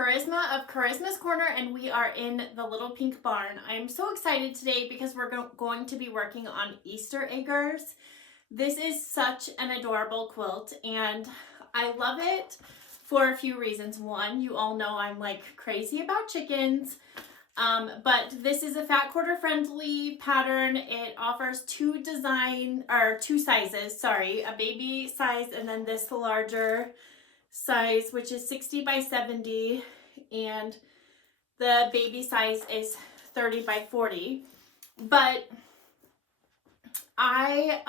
Charisma of Charisma's Corner, and we are in the little pink barn. I am so excited today because we're going to be working on Easter eggers. This is such an adorable quilt, and I love it for a few reasons. One, you all know I'm like crazy about chickens, but this is a fat quarter friendly pattern. It offers two sizes, a baby size and then this larger size, which is 60 by 70, and the baby size is 30 by 40. But I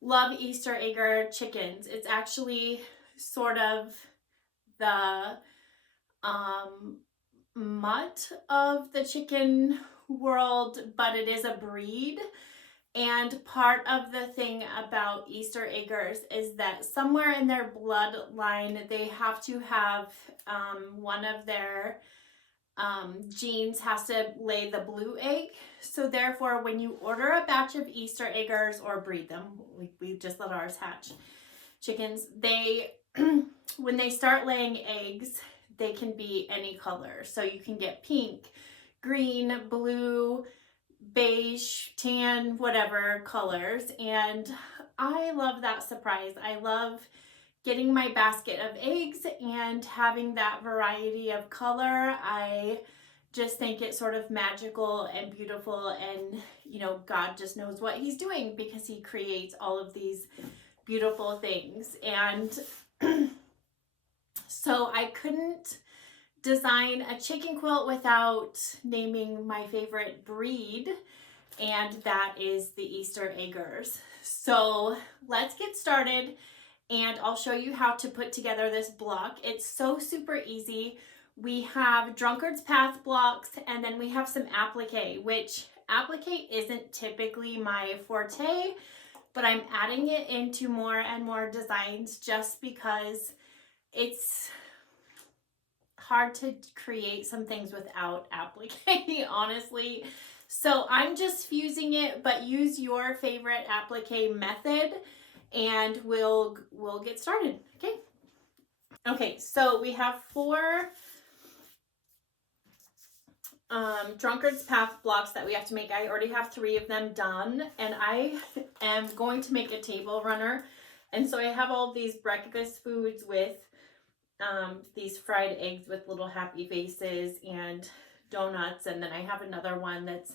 love Easter egger chickens. It's actually sort of the mutt of the chicken world, but it is a breed. And part of the thing about Easter eggers is that somewhere in their bloodline, they have to have one of their genes has to lay the blue egg. So therefore, when you order a batch of Easter eggers or breed them, we just let ours hatch chickens, they when they start laying eggs, they can be any color. So you can get pink, green, blue, beige, tan, whatever colors. And I love that surprise. I love getting my basket of eggs and having that variety of color. I just think it's sort of magical and beautiful, and you know, God just knows what he's doing because he creates all of these beautiful things. And so I couldn't design a chicken quilt without naming my favorite breed, and that is the Easter eggers. So let's get started, and I'll show you how to put together this block. It's so super easy. We have Drunkard's Path blocks, and then we have some applique, which applique isn't typically my forte, but I'm adding it into more and more designs just because it's hard to create some things without applique, honestly. So I'm just fusing it, but use your favorite applique method and we'll get started. Okay, so we have 4 Drunkard's Path blocks that we have to make. I already have 3 of them done, and I am going to make a table runner. And so I have all these breakfast foods with these fried eggs with little happy faces and donuts, and then I have another one that's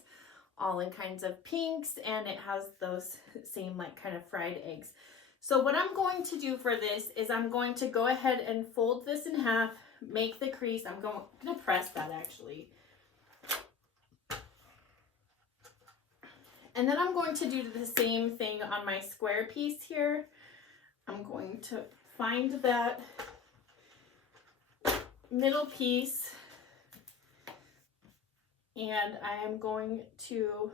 all in kinds of pinks, and it has those same like kind of fried eggs. So what I'm going to do for this is I'm going to go ahead and fold this in half, make the crease. I'm going to press that actually. And then I'm going to do the same thing on my square piece here. I'm going to find that middle piece, and I am going to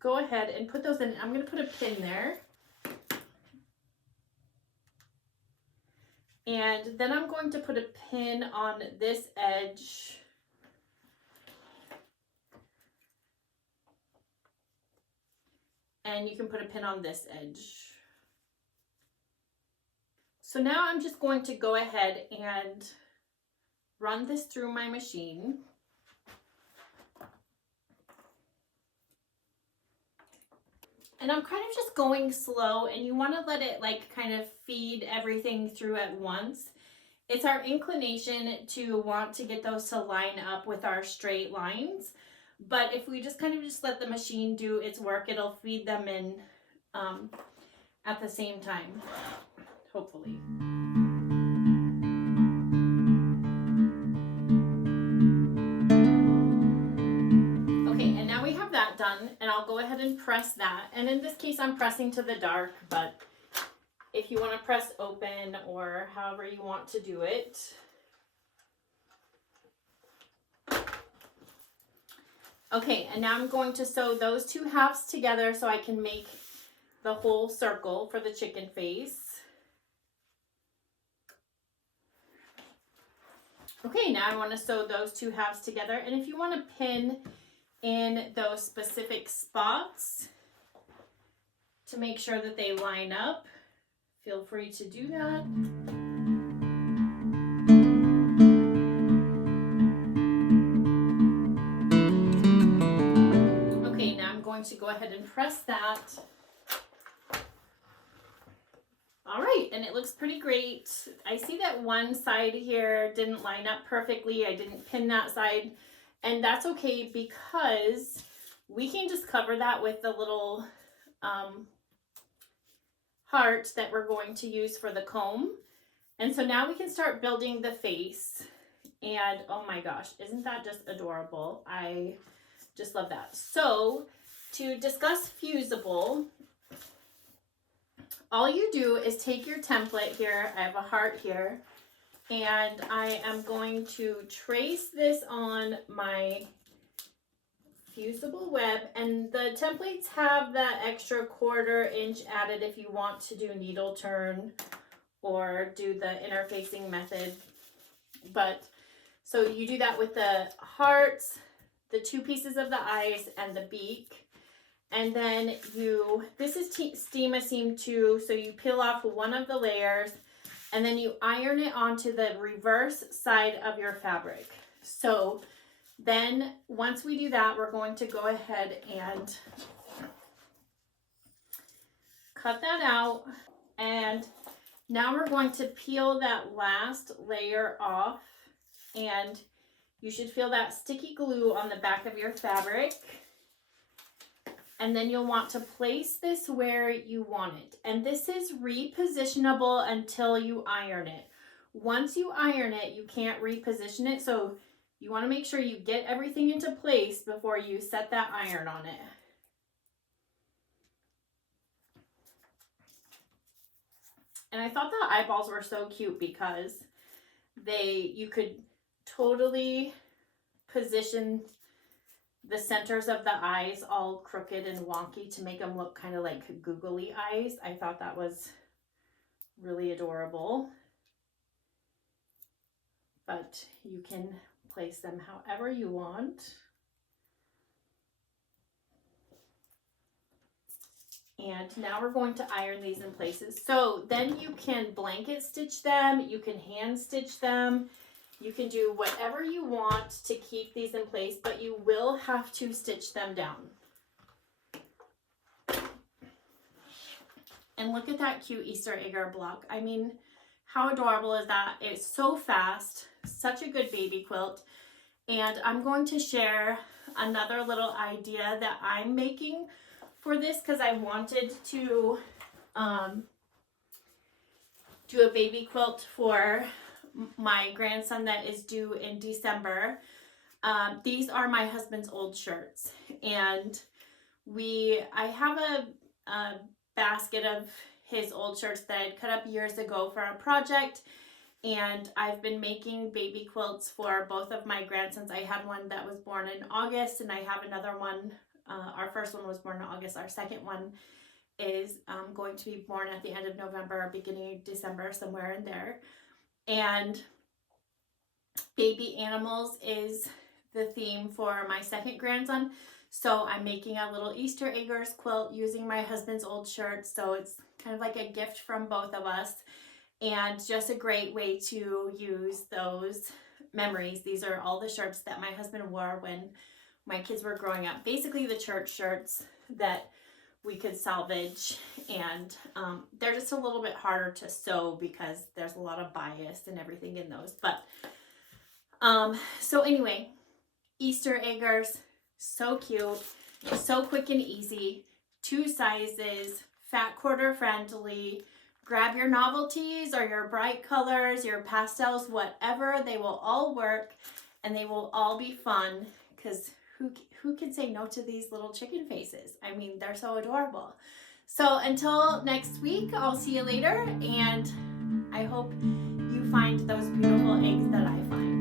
go ahead and put those in. I'm going to put a pin there, and then I'm going to put a pin on this edge, and you can put a pin on this edge. So now I'm just going to go ahead and run this through my machine. And I'm kind of just going slow, and you want to let it like kind of feed everything through at once. It's our inclination to want to get those to line up with our straight lines. But if we just kind of just let the machine do its work, it'll feed them in at the same time, hopefully. Done, and I'll go ahead and press that. And in this case, I'm pressing to the dark, but if you want to press open or however you want to do it. Okay, and now I'm going to sew those 2 halves together so I can make the whole circle for the chicken face. Okay, now I want to sew those 2 halves together, and if you want to pin in those specific spots to make sure that they line up, feel free to do that. going to go ahead and press that. All right, and it looks pretty great. I see that one side here didn't line up perfectly. I didn't pin that side, and that's okay because we can just cover that with the little heart that we're going to use for the comb. And so now we can start building the face. And oh my gosh, isn't that just adorable? I just love that. So to discuss fusible, all you do is take your template here. I have a heart here, and I am going to trace this on my fusible web, and the templates have that extra 1/4 inch added if you want to do needle turn or do the interfacing method. But so you do that with the hearts, the 2 pieces of the eyes, and the beak. And then this is steam seam 2, so you peel off one of the layers and then you iron it onto the reverse side of your fabric. So then once we do that, we're going to go ahead and cut that out. And now we're going to peel that last layer off, and you should feel that sticky glue on the back of your fabric. And then you'll want to place this where you want it. And this is repositionable until you iron it. Once you iron it, you can't reposition it. So you want to make sure you get everything into place before you set that iron on it. And I thought the eyeballs were so cute because you could totally position the centers of the eyes all crooked and wonky to make them look kind of like googly eyes. I thought that was really adorable. But you can place them however you want. And now we're going to iron these in places. So then you can blanket stitch them, you can hand stitch them, you can do whatever you want to keep these in place, but you will have to stitch them down. And look at that cute Easter egg block. I mean, how adorable is that? It's so fast, such a good baby quilt. And I'm going to share another little idea that I'm making for this because I wanted to do a baby quilt for my grandson that is due in December. These are my husband's old shirts, and I have a basket of his old shirts that I'd cut up years ago for a project, and I've been making baby quilts for both of my grandsons. I had one that was born in August, and I have another one. Our first one was born in August. Our second one is going to be born at the end of November, beginning of December, somewhere in there. And baby animals is the theme for my second grandson. So I'm making a little Easter eggers quilt using my husband's old shirts. So it's kind of like a gift from both of us, and just a great way to use those memories. These are all the shirts that my husband wore when my kids were growing up. Basically the church shirts that we could salvage, and they're just a little bit harder to sew because there's a lot of bias and everything in those. But so anyway, Easter eggers, so cute, so quick and easy, 2 sizes, fat quarter friendly. Grab your novelties or your bright colors, your pastels, whatever, they will all work and they will all be fun, because who can say no to these little chicken faces? I mean, they're so adorable. So until next week, I'll see you later, and I hope you find those beautiful eggs that I find.